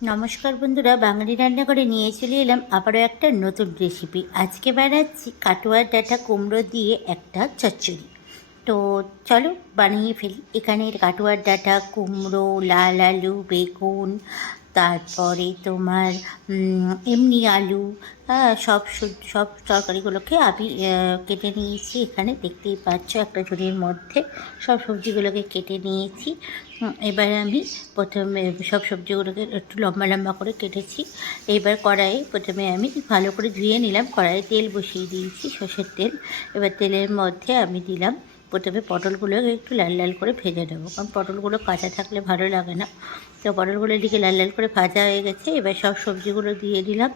নমস্কার বন্ধুরা, বাঙালি রান্নাঘরে নিয়ে চলে এলাম আবারও একটা নতুন রেসিপি। আজকে বানাচ্ছি কাটোয়ার ডাঁটা কুমড়ো দিয়ে একটা চচ্চড়ি। তো চলো বানিয়ে ফেলি। এখানে কাটোয়ার ডাঁটা, কুমড়ো, লাল আলু, বেগুন, তারপরে তোমার এমনি আলু, সব তরকারিগুলোকে আমি কেটে নিয়েছি। এখানে দেখতেই পাচ্ছ একটা ঝুড়ির মধ্যে সব সবজিগুলোকে কেটে নিয়েছি। এবার আমি প্রথমে সব সবজিগুলোকে একটু লম্বা লম্বা করে কেটেছি। এবার কড়াইয়ে প্রথমে আমি ভালো করে ধুয়ে নিলাম। কড়াইয়ে তেল বসিয়ে দিয়েছি, সর্ষের তেল। এবার তেলের মধ্যে আমি দিলাম প্রথমে পটলগুলোকে একটু লাল লাল করে ভেজে নেবো, কারণ পটলগুলো কাঁচা থাকলে ভালো লাগে না। তো পটলগুলো এদিকে লাল লাল করে ভাজা হয়ে গেছে। এবার সব সবজিগুলো দিয়ে দিলাম।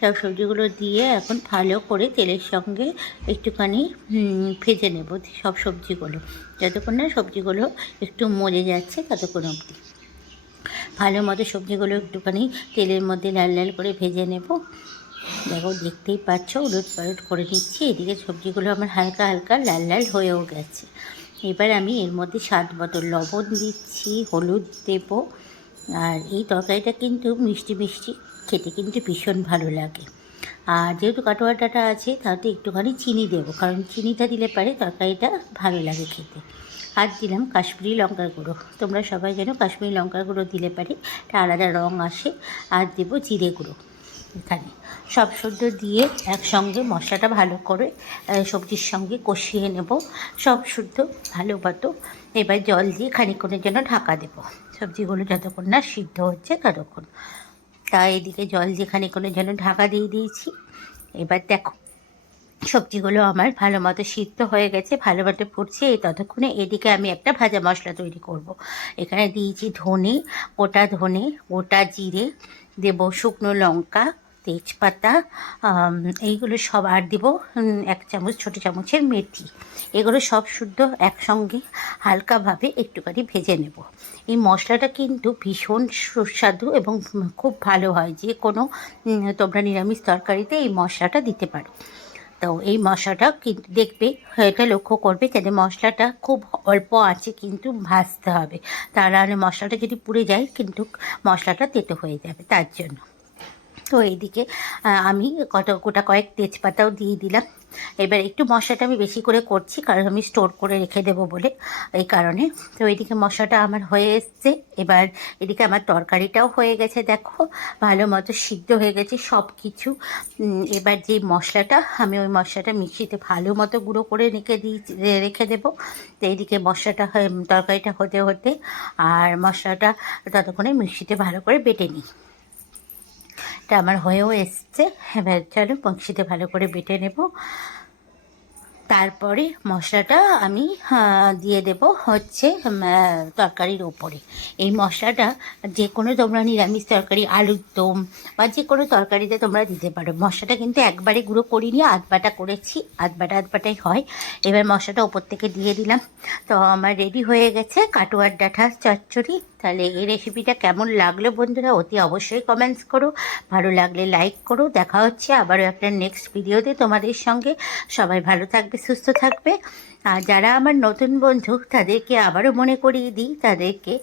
সব সবজিগুলো দিয়ে এখন ভালো করে তেলের সঙ্গে একটুখানি ভেজে নেব সব সবজিগুলো, যতক্ষণ না সবজিগুলো একটু মজে যাচ্ছে ততক্ষণ অবধি ভালো মতো সবজিগুলো একটুখানি তেলের মধ্যে লাল লাল করে ভেজে নেব। দেখো, দেখতেই পাচ্ছ উলট পালট করে নিচ্ছি। এদিকে সবজিগুলো আমার হালকা হালকা লাল লাল হয়েও গেছে। এবার আমি এর মধ্যে স্বাদ মতো লবণ দিচ্ছি, হলুদ দেব। আর এই তরকারিটা কিন্তু মিষ্টি মিষ্টি খেতে কিন্তু ভীষণ ভালো লাগে। আর যেহেতু কাটোয়া ডাঁটা আছে তাতে একটুখানি চিনি দেবো, কারণ চিনিটা দিলে পারে তরকারিটা ভালো লাগে খেতে। আর দিলাম কাশ্মীরি লঙ্কার গুঁড়ো। তোমরা সবাই জানো কাশ্মীরি লঙ্কার গুঁড়ো দিলে পারে একটা আলাদা রঙ আসে। আর দেবো জিরে গুঁড়ো। এখানে সব শুদ্ধ দিয়ে একসঙ্গে মশলাটা ভালো করে সবজির সঙ্গে কষিয়ে নেব সব শুদ্ধ ভালো মতো। এবার জল দিয়ে খানিকক্ষণের জন্য ঢাকা দেবো, সবজিগুলো যতক্ষণ না সিদ্ধ হচ্ছে ততক্ষণ। তাই এদিকে জল দিয়ে খানিকক্ষণের জন্য ঢাকা দিয়ে দিয়েছি। এবার দেখো সবজিগুলো আমার ভালো মতো সিদ্ধ হয়ে গেছে, ভালো মতো ফুটছে। এই ততক্ষণে এদিকে আমি একটা ভাজা মশলা তৈরি করব। এখানে দিয়েছি ধনে, গোটা ধনে, গোটা জিরে, দেব শুকনো লঙ্কা, তেজপাতা, এইগুলো সব। আর দেবো 1 চামচ ছোটো চামচের মেথি। এগুলো সব শুদ্ধ একসঙ্গে হালকাভাবে একটুখানি ভেজে নেব। এই মশলাটা কিন্তু ভীষণ সুস্বাদু এবং খুব ভালো হয়। যে কোনো তোমরা নিরামিষ তরকারিতে এই মশলাটা দিতে পারো। তো এই মশলাটা কিন্তু দেখবে, এটা লক্ষ্য করবে যাতে মশলাটা খুব অল্প আঁচে কিন্তু ভাজতে হবে। তা নাহলে মশলাটা যদি পুড়ে যায় কিন্তু মশলাটা তেতো হয়ে যাবে, তার জন্য। তো এইদিকে আমি গোটা কয়েক তেজপাতাও দিয়ে দিলাম। এবার একটু মশলাটা আমি বেশি করে করছি, কারণ আমি স্টোর করে রেখে দেবো বলে, এই কারণে। তো এইদিকে মশলাটা আমার হয়ে এসছে। এবার এদিকে আমার তরকারিটাও হয়ে গেছে, দেখো ভালো মতো সিদ্ধ হয়ে গেছে সব কিছু। এবার যে মশলাটা, আমি ওই মশলাটা মিক্সিতে ভালো মতো গুঁড়ো করে রেখে দেবো। তো এইদিকে মশলাটা তরকারিটা হতে হতে আর মশলাটা ততক্ষণে মিক্সিতে ভালো করে বেটে নিই। এটা আমার হয়েও এসছে। এবার চলো মিক্সিতে ভালো করে বেটে নেব। তারপরে মশলাটা আমি দিয়ে দেব হচ্ছে তরকারির ওপরে। এই মশলাটা যে কোনো তোমরা নিরামিষ তরকারি, আলুর দম বা যে কোনো তরকারিতে তোমরা দিতে পারো। মশলাটা কিন্তু একবারে গুঁড়ো করিনি, আধবাটা করেছি, আধবাটাই হয়। এবার মশলাটা ওপর থেকে দিয়ে দিলাম। তো আমার রেডি হয়ে গেছে কাটোয়ার ডাঁটা চচ্চড়ি। তাহলে এই রেসিপিটা কেমন লাগলো বন্ধুরা, অতি অবশ্যই কমেন্টস করো। ভালো লাগলে লাইক করো। দেখা হচ্ছে আবারও একটা নেক্সট ভিডিওতে তোমাদের সঙ্গে। সবাই ভালো থাকবে, সুস্থ থাকবে। আর যারা আমার নতুন বন্ধু তাদেরকে আবারও মনে করিয়ে দিই তাদেরকে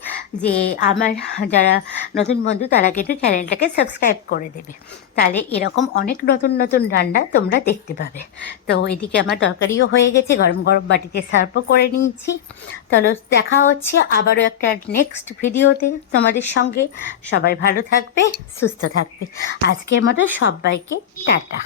যে আমার যারা নতুন বন্ধু তারা কিন্তু চ্যানেলটাকে সাবস্ক্রাইব করে দেবে। তাহলে এরকম অনেক নতুন নতুন রান্না তোমরা দেখতে পাবে। তো এদিকে আমার তরকারিও হয়ে গেছে, গরম গরম বাটিতে সার্ভও করে নিয়েছি। তাহলে দেখা হচ্ছে আবারও একটা নেক্সট ভিডিওতে তোমাদের সঙ্গে। সবাই ভালো থাকবে, সুস্থ থাকবে। আজকের মতো সবাইকে টাটা।